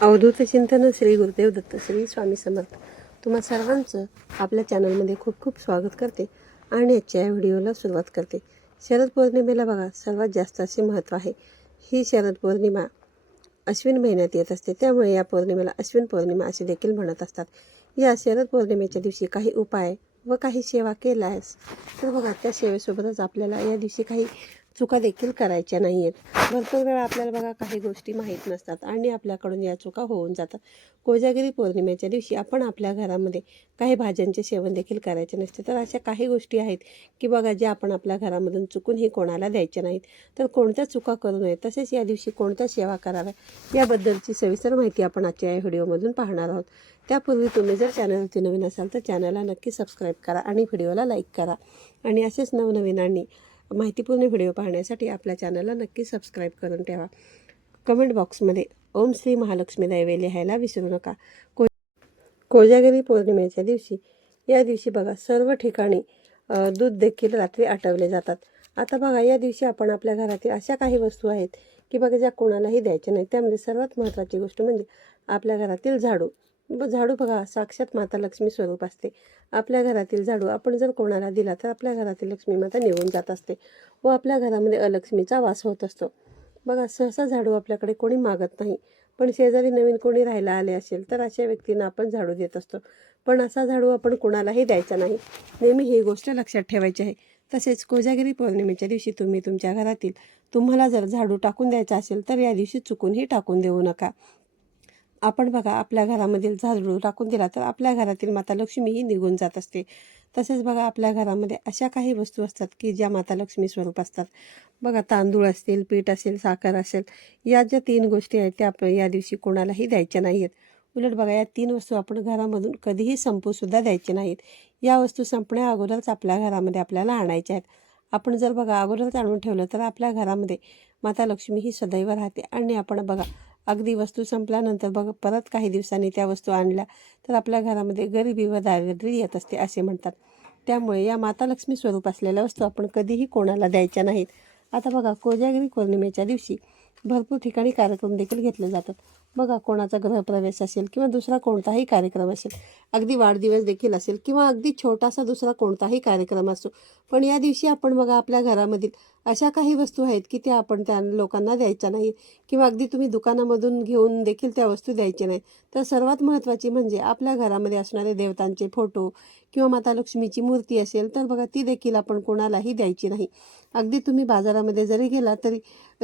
अवधूत चिंतन श्री गुरुदेव दत्त श्री स्वामी समर्थ. तुम्हा सर्वांचं आपल्या चॅनलमध्ये खूप खूप स्वागत करते आणि आजच्या या व्हिडिओला सुरुवात करते. शरद पौर्णिमेला बघा सर्वात जास्त असे महत्त्व आहे. ही शरद पौर्णिमा अश्विन महिन्यात येत असते, त्यामुळे या पौर्णिमेला अश्विन पौर्णिमा असे देखील म्हणत असतात. या शरद पौर्णिमेच्या दिवशी काही उपाय व काही सेवा केल्यास तर बघा त्या सेवेसोबतच आपल्याला या दिवशी काही चुका देखील करायच्या नाही आहेत. भरपूर वेळा आपल्याला बघा काही गोष्टी माहीत नसतात आणि आपल्याकडून या चुका होऊन जातात. कोजागिरी पौर्णिमेच्या दिवशी आपण आपल्या घरामध्ये काही भाज्यांचे सेवन देखील करायचे नसते. तर अशा काही गोष्टी आहेत की बघा ज्या आपण आपल्या घरामधून चुकूनही कोणाला द्यायच्या नाहीत. तर कोणत्या चुका करू नये, तसेच या दिवशी कोणत्या सेवा कराव्या याबद्दलची सविस्तर माहिती आपण आजच्या या व्हिडिओमधून पाहणार आहोत. त्यापूर्वी तुम्ही जर चॅनलवरती नवीन असाल तर चॅनलला नक्की सबस्क्राईब करा आणि व्हिडिओला लाईक करा. आणि असेच नवनवीन आणि माहितीपूर्ण व्हिडिओ पाहण्यासाठी आपल्या चॅनलला नक्की सबस्क्राईब करून ठेवा. कमेंट बॉक्समध्ये ओम श्री महालक्ष्मी दैवे लिहायला विसरू नका. कोजागिरी पौर्णिमेच्या दिवशी या दिवशी बघा सर्व ठिकाणी दूध देखील रात्री आटवले जातात. आता बघा या दिवशी आपण आपल्या घरातील अशा काही वस्तू आहेत की बघा ज्या कोणालाही द्यायच्या नाही. त्यामध्ये सर्वात महत्त्वाची गोष्ट म्हणजे आपल्या घरातील झाडू. झाडू बघा साक्षात माता लक्ष्मी स्वरूप असते. आपल्या घरातील झाडू आपण जर कोणाला दिला तर आपल्या घरातील लक्ष्मी माता निघून जात असते व आपल्या घरामध्ये अलक्ष्मीचा वास होत असतो. बघा सहसा झाडू आपल्याकडे कोणी मागत नाही, पण शेजारी नवीन कोणी राहायला आले असेल तर अशा व्यक्तींना आपण झाडू देत असतो. पण असा झाडू आपण कोणालाही द्यायचा नाही. नेहमी ही गोष्ट लक्षात ठेवायची आहे. तसेच कोजागिरी पौर्णिमेच्या दिवशी तुम्ही तुमच्या घरातील तुम्हाला जर झाडू टाकून द्यायचा असेल तर या दिवशी चुकूनही टाकून देऊ नका. आपण बघा आपल्या घरामधील झाडू टाकून दिला तर आपल्या घरातील माता लक्ष्मीही निघून जात असते. तसेच बघा आपल्या घरामध्ये अशा काही वस्तू असतात की ज्या माता लक्ष्मी स्वरूप असतात. बघा तांदूळ असतील, पीठ असेल, साखर असेल, या ज्या 3 गोष्टी आहेत त्या आपण या दिवशी कोणालाही द्यायच्या नाही आहेत. उलट बघा या 3 वस्तू आपण घरामधून कधीही संपूसुद्धा द्यायच्या नाहीत. या वस्तू संपण्या अगोदरच आपल्या घरामध्ये आपल्याला आणायच्या आहेत. आपण जर बघा अगोदरच आणून ठेवलं तर आपल्या घरामध्ये माता लक्ष्मी ही सदैव राहते. आणि आपण बघा अगदी वस्तू संपल्यानंतर बघ परत काही दिवसांनी त्या वस्तू आणल्या तर आपल्या घरामध्ये गरिबी व दारिद्र्य येत असते असे म्हणतात. त्यामुळे या माता लक्ष्मी स्वरूप असलेल्या वस्तू आपण कधीही कोणाला द्यायच्या नाहीत. आता बघा कोजागिरी पौर्णिमेच्या दिवशी भरपूर ठिकाणी कार्यक्रम देखील घेतले जातात. बघा कोणाचा गृहप्रवेश असेल किंवा दुसरा कोणताही कार्यक्रम असेल, अगदी वाढदिवस देखील असेल किंवा अगदी छोटासा दुसरा कोणताही कार्यक्रम असो, पण या दिवशी आपण बघा आपल्या घरामधील अशा काही वस्तू आहेत की त्या आपण त्या लोकांना द्यायच्या नाही किंवा अगदी तुम्ही दुकानामधून घेऊन देखील त्या वस्तू द्यायच्या नाही. तर सर्वात महत्त्वाची म्हणजे आपल्या घरामध्ये असणारे देवतांचे फोटो किंवा माता लक्ष्मीची मूर्ती असेल तर बघा ती देखील आपण कोणालाही द्यायची नाही. अगदी तुम्ही बाजारामध्ये जरी गेला तरी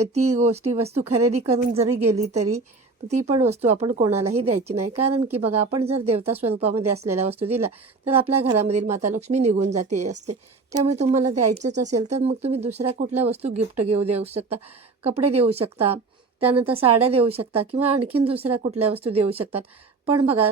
ती वस्तू खरेदी करून जरी गेली तरी ती पण वस्तू आपण कोणालाही द्यायची नाही. कारण की बघा आपण जर देवता स्वरूपामध्ये असलेल्या वस्तू दिला तर आपल्या घरामधील माता लक्ष्मी निघून जाते असते. त्यामुळे तुम्हाला द्यायचंच असेल तर मग तुम्ही दुसऱ्या कुठल्या वस्तू गिफ्ट देऊ शकता, कपडे देऊ शकता, त्यानंतर साड्या देऊ शकता किंवा आणखीन दुसऱ्या कुठल्या वस्तू देऊ शकतात. पण बघा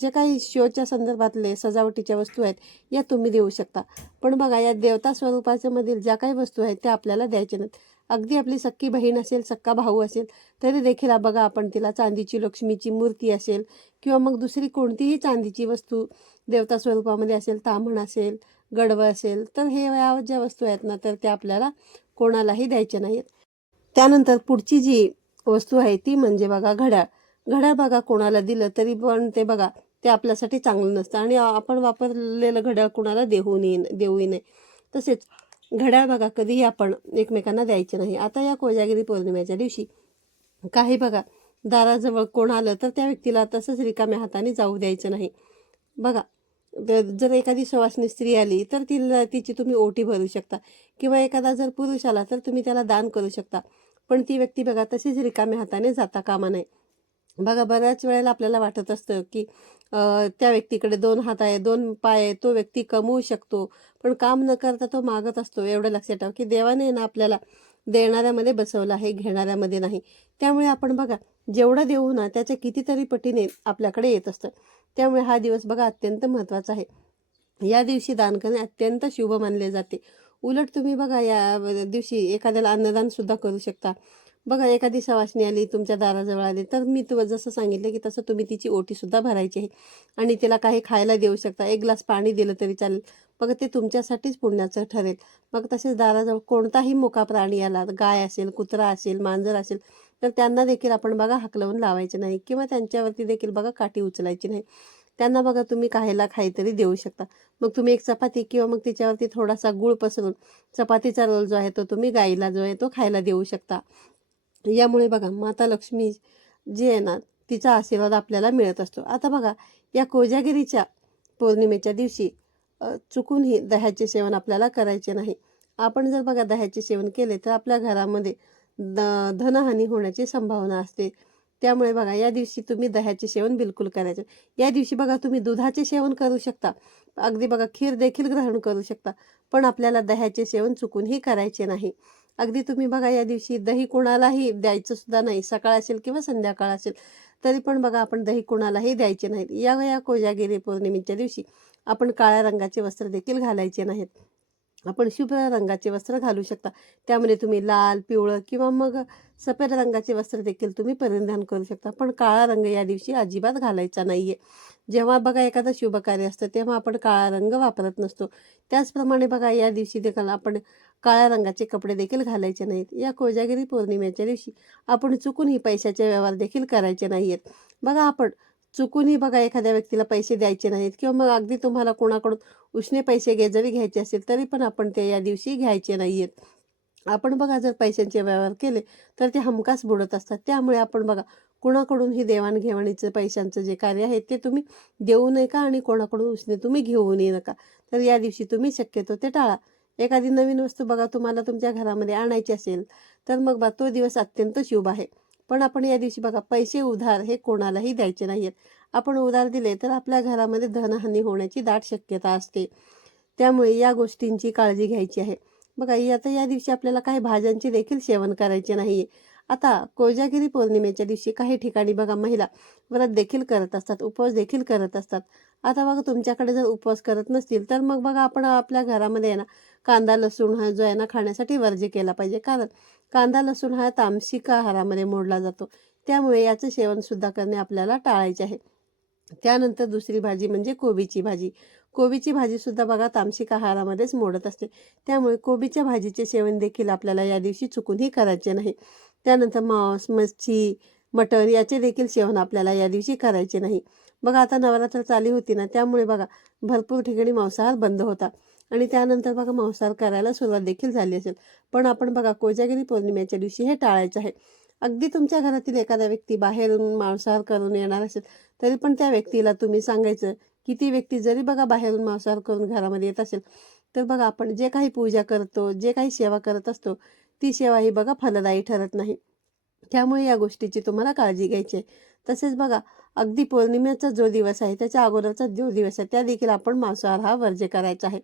जे काही शोच्या संदर्भातले सजावटीच्या वस्तू आहेत या तुम्ही देऊ शकता. पण बघा या देवता स्वरूपाच्या मधील ज्या काही वस्तू आहेत त्या आपल्याला द्यायच्या नाहीत. अगदी आपली सख्खी बहीण असेल, सक्का भाऊ असेल तरी देखील बघा आपण तिला चांदीची लक्ष्मीची मूर्ती असेल किंवा मग दुसरी कोणतीही चांदीची वस्तू देवता स्वरूपामध्ये असेल, ताम्हण असेल, गडवं असेल, तर हे या ज्या वस्तू आहेत ना तर त्या आपल्याला कोणालाही द्यायच्या नाहीत. त्यानंतर पुढची जी वस्तू आहे ती म्हणजे बघा घड्याळ. घड्याळ बघा कोणाला दिलं तरी पण ते बघा ते आपल्यासाठी चांगलं नसतं आणि आपण वापरलेलं घड्याळ कोणाला देऊही नये. तसेच घड्याळ बघा कधीही आपण एकमेकांना द्यायचे नाही. आता या कोजागिरी पौर्णिमेच्या दिवशी काही बघा दाराजवळ कोण आलं तर त्या व्यक्तीला तसंच रिकाम्या हाताने जाऊ द्यायचं नाही. बघा जर एखादी सवासणी स्त्री आली तर तिची तुम्ही ओटी भरू शकता किंवा एखादा जर पुरुष आला तर तुम्ही त्याला दान करू शकता. पण ती व्यक्ती बघा तशीच रिकाम्या हाताने जाता कामा नये. बघा बऱ्याच वेळेला आपल्याला वाटत असतं की त्या व्यक्तीकडे 2 हात आहे, 2 पाय आहे, तो व्यक्ती कमवू शकतो पण काम न करता तो मागत असतो. एवढं लक्षात ठेवा की देवाने ना आपल्याला देणाऱ्यामध्ये बसवलं आहे, घेणाऱ्यामध्ये नाही. त्यामुळे आपण बघा जेवढं देऊ ना त्याच्या कितीतरी पटीने आपल्याकडे येत असतं. त्यामुळे हा दिवस बघा अत्यंत महत्त्वाचा आहे. या दिवशी दान करणे अत्यंत शुभ मानले जाते. उलट तुम्ही बघा या दिवशी एखाद्याला अन्नदान सुद्धा करू शकता. बघा एखादी सवासणी आली तुमच्या दाराजवळ आली तर मी जसं सांगितलं की तसं तुम्ही तिची ओटीसुद्धा भरायची आहे आणि तिला काही खायला देऊ शकता. 1 ग्लास पाणी दिलं तरी चालेल. बघा ते तुमच्यासाठीच पुण्याचं ठरेल. मग तसेच दाराजवळ कोणताही मुका प्राणी आला, गाय असेल, कुत्रा असेल, मांजर असेल, तर त्यांना देखील आपण बघा हाकलवून लावायचे नाही किंवा त्यांच्यावरती देखील बघा काठी उचलायची नाही. त्यांना बघा तुम्ही खायला काहीतरी देऊ शकता. मग तुम्ही एक चपाती किंवा मग त्याच्यावरती थोडासा गूळ पसरून चपातीचा रोल जो आहे तो तुम्ही गाईला जो आहे तो खायला देऊ शकता. यामुळे बघा माता लक्ष्मी जी आहे ना तिचा आशीर्वाद आपल्याला मिळत असतो. आता बघा या कोजागिरीच्या पौर्णिमेच्या दिवशी चुकूनही दह्याचे सेवन आपल्याला करायचे नाही. आपण जर बघा दह्याचे सेवन केले तर आपल्या घरामध्ये धनहानी होण्याची संभावना असते. त्यामुळे बघा या दिवशी तुम्ही दह्याचे सेवन बिलकुल करायचे. या दिवशी बघा तुम्ही दुधाचे सेवन करू शकता, अगदी बघा खीर देखील ग्रहण करू शकता, पण आपल्याला दह्याचे सेवन चुकूनही करायचे नाही. अगदी तुम्ही बघा या दिवशी दही कोणालाही द्यायचं सुद्धा नाही, सकाळ असेल किंवा संध्याकाळ असेल तरी पण बघा आपण दही कोणालाही द्यायचे नाहीत. या कोजागिरी पौर्णिमेच्या दिवशी आपण काळ्या रंगाचे वस्त्र देखील घालायचे नाहीत. आपण शुभ्र रंगाचे वस्त्र घालू शकता. त्यामध्ये तुम्ही लाल, पिवळं किंवा मग सफेद रंगाचे वस्त्र देखील तुम्ही परिधान करू शकता. पण काळा रंग या दिवशी अजिबात घालायचा नाहीये. जेव्हा बघा एखादं शुभ कार्य असतं तेव्हा आपण काळा रंग वापरत नसतो. त्याचप्रमाणे बघा या दिवशी देखील आपण काळ्या रंगाचे कपडे देखील घालायचे नाहीत. या कोजागिरी पौर्णिमेच्या दिवशी आपण चुकूनही पैशाचे व्यवहार देखील करायचे नाहीयेत. बघा आपण चुकूनही बघा एखाद्या व्यक्तीला पैसे द्यायचे नाहीत किंवा मग अगदी तुम्हाला कोणाकडून उसने पैसे जरी घ्यायचे असेल तरी पण आपण ते या दिवशी घ्यायचे नाहीयेत. आपण बघा जर पैशांचे व्यवहार केले तर ते हमखास बुडत असतात. त्यामुळे आपण बघा कोणाकडूनही देवाणघेवाणीचं पैशांचं जे कार्य आहे ते तुम्ही देऊ नका आणि कोणाकडून उसने तुम्ही घेऊनही नका. तर या दिवशी तुम्ही शक्यतो ते टाळा. एखादी नवीन वस्तू बघा तुम्हाला तुमच्या घरामध्ये आणायची असेल तर मग बा तो दिवस अत्यंत शुभ आहे. पण आपण या दिवशी बघा पैसे उधार हे कोणालाही द्यायचे नाहीयेत. आपण उधार दिले तर आपल्या घरामध्ये धनहानी होण्याची दाट शक्यता असते. त्यामुळे या गोष्टींची काळजी घ्यायची आहे. बघा आता या दिवशी आपल्याला काही भाज्यांचे देखील सेवन करायचे नाहीये. आता कोजागिरी पौर्णिमेच्या दिवशी काही ठिकाणी बघा महिला व्रत देखील करत असतात, उपवास देखील करत असतात. आता बघा तुमच्याकडे जर उपवास करत नसतील तर मग बघा आपण आपल्या घरामध्ये आहे ना कांदा लसूण हा जो आहे ना खाण्यासाठी वर्ज्य केला पाहिजे. कारण कांदा लसूण हा तामसिक आहारामध्ये मोडला जातो. त्यामुळे याचं सेवन सुद्धा करणे आपल्याला टाळायचे आहे. त्यानंतर दुसरी भाजी म्हणजे कोबीची भाजी. कोबीची भाजी सुद्धा बघा तामसिक आहारामध्येच मोडत असते. त्यामुळे कोबीच्या भाजीचे सेवन देखील आपल्याला या दिवशी चुकूनही करायचे नाही. त्यानंतर मांस, मच्छी, मटण याचे देखील सेवन आपल्याला या दिवशी करायचे नाही. बघा आता नवरात्र चालू होती ना त्यामुळे बघा भरपूर ठिकाणी मांसाहार बंद होता आणि त्यानंतर बघा मांसाहार करायला सुरुवात देखील झाली असेल. पण आपण बघा कोजागिरी पौर्णिमेच्या दिवशी हे टाळायचं आहे. अगदी तुमच्या घरातील एखादा व्यक्ती बाहेरून मांसाहार करून येणार असेल तरी पण त्या व्यक्तीला तुम्ही सांगायचं की ती व्यक्ती जरी बघा बाहेरून मांसाहार करून घरामध्ये येत असेल तर बघा आपण जे काही पूजा करतो, जे काही सेवा करत असतो ती सेवा ही बघा फलदायी ठरत नाही. त्यामुळे या गोष्टीची तुम्हाला काळजी घ्यायची आहे. तसेच बघा अगदी पौर्णिमेचा जो दिवस आहे त्याच्या अगोदरचा जो दिवस आहे त्या देखील आपण मांसाहार हा वर्ज्य करायचा आहे.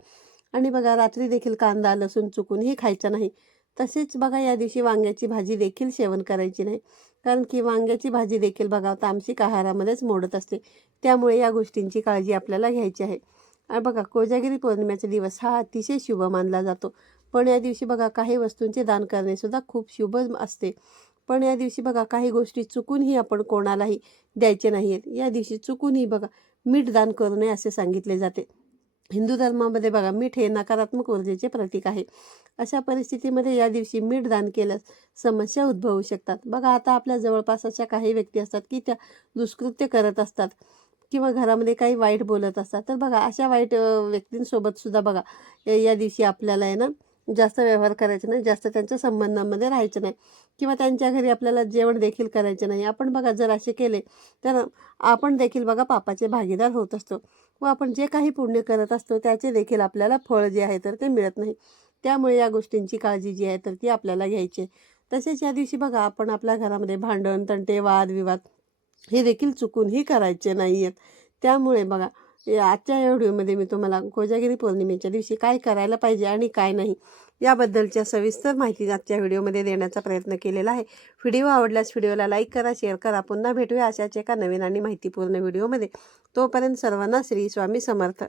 आणि बघा रात्री देखील कांदा लसूण चुकूनही खायचा नाही. तसेच बघा या दिवशी वांग्याची भाजी देखील सेवन करायची नाही. कारण की वांग्याची भाजी देखील बघा तामसिक आहारामध्येच मोडत असते. त्यामुळे या गोष्टींची काळजी आपल्याला घ्यायची आहे. बघा कोजागिरी पौर्णिमेचा दिवस हा अतिशय शुभ मानला जातो. पण या दिवशी बघा काही वस्तूंचे दान करणे सुद्धा खूप शुभ असते. पण या दिवशी बघा काही गोष्टी चुकूनही आपण कोणालाही द्यायचे नाहीयेत. या दिवशी चुकूनही बघा मीठ दान करू नये असे सांगितले जाते. हिंदू धर्मामध्ये बघा मीठ हे नकारात्मक ऊर्जेचे प्रतीक आहे. अशा परिस्थितीमध्ये या दिवशी मीठ दान केल्यास समस्या उद्भवू शकतात. बघा आता आपल्या जवळपास अशा काही व्यक्ती असतात की त्या दुष्कृत्य करत असतात किंवा घरामध्ये काही वाईट बोलत असतात. तर बघा अशा वाईट व्यक्तींसोबत सुद्धा बघा या दिवशी आपल्याला आहे ना जास्त व्यवहार करायचा नाही, जास्त त्यांच्या संबंधामध्ये राहायचं नाही किंवा त्यांच्या घरी आपल्याला जेवण देखील करायचं नाही. आपण बघा जर असे केले तर आपण देखील बघा पापाचे भागीदार होत असतो व आपण जे काही पुण्य करत असतो त्याचे देखील आपल्याला फळ जे आहे तर ते मिळत नाही. त्यामुळे या गोष्टींची काळजी जी आहे तर ती आपल्याला घ्यायची आहे. तसेच या दिवशी बघा आपण आपल्या घरामध्ये भांडण, तंटे, वादविवाद हे देखील चुकूनही करायचे नाही आहेत. त्यामुळे बघा आजच्या या व्हिडिओमध्ये मी तुम्हाला कोजागिरी पौर्णिमेच्या दिवशी काय करायला पाहिजे आणि काय नाही याबद्दलच्या सविस्तर माहिती आजच्या व्हिडिओमध्ये देण्याचा प्रयत्न केलेला आहे. व्हिडिओ आवडल्यास व्हिडिओला लाईक करा, शेअर करा. पुन्हा भेटूया अशाच एका नवीन आणि माहितीपूर्ण व्हिडिओमध्ये. तोपर्यंत सर्वांना श्री स्वामी समर्थ.